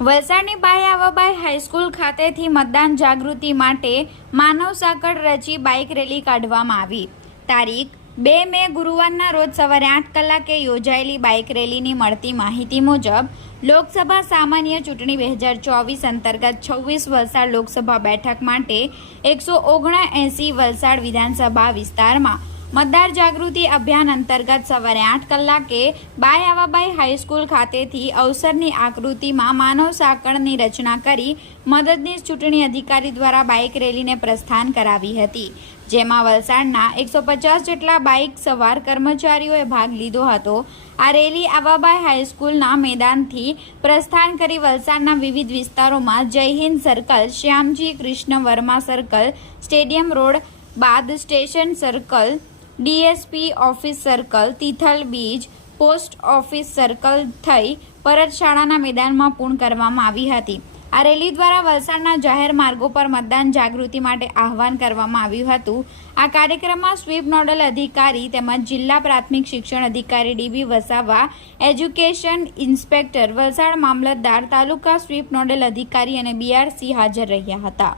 વલસાડની બાઈ આવાબાઈ high school ખાતેથી મતદાન જાગૃતિ માટે માનવ સાંકળ રચી બાઇક રેલી કાઢવામાં આવી। તારીખ 2 મે ગુરુવારના રોજ સવારે 8 કલાકે યોજાયેલી બાઇક રેલીની મળતી માહિતી મુજબ લોકસભા સામાન્ય ચૂંટણી 2024 અંતર્ગત 26 વલસાડ લોકસભા બેઠક માટે 179 વલસાડ વિધાનસભા વિસ્તારમાં મતદાર જાગૃતિ અભિયાન અંતર્ગત સવારે 8 કલાકે બાઈ આવાબાઈ હાઈસ્કૂલ ખાતેથી અવસરની આકૃતિમાં માનવ સાંકળની રચના કરી મદદનીશ ચૂંટણી અધિકારી દ્વારા બાઇક રેલીને પ્રસ્થાન કરાવી હતી, જેમાં વલસાડના 150 જેટલા બાઇક સવાર કર્મચારીઓએ ભાગ લીધો હતો। આ રેલી આવાબાઈ હાઈસ્કૂલના મેદાનથી પ્રસ્થાન કરી વલસાડના વિવિધ વિસ્તારોમાં Jai Hind circle, Shyamji Krishna Varma circle, stadium road બાદ station circle, DSP office circle, Tithal beach, post office circle થઈ પરત શાળાના મેદાનમાં પૂર્ણ કરવામાં આવી હતી। આ રેલી દ્વારા વલસાડના જાહેર માર્ગો પર મતદાન જાગૃતિ માટે આહવાન કરવામાં આવ્યું હતું। આ કાર્યક્રમમાં સ્વીપ નોડલ અધિકારી તેમજ જિલ્લા પ્રાથમિક શિક્ષણ અધિકારી D B Vasava, education inspector Valsad, mamlatdar, taluka SVEEP nodal અધિકારી અને બીઆરસી હાજર રહ્યા હતા।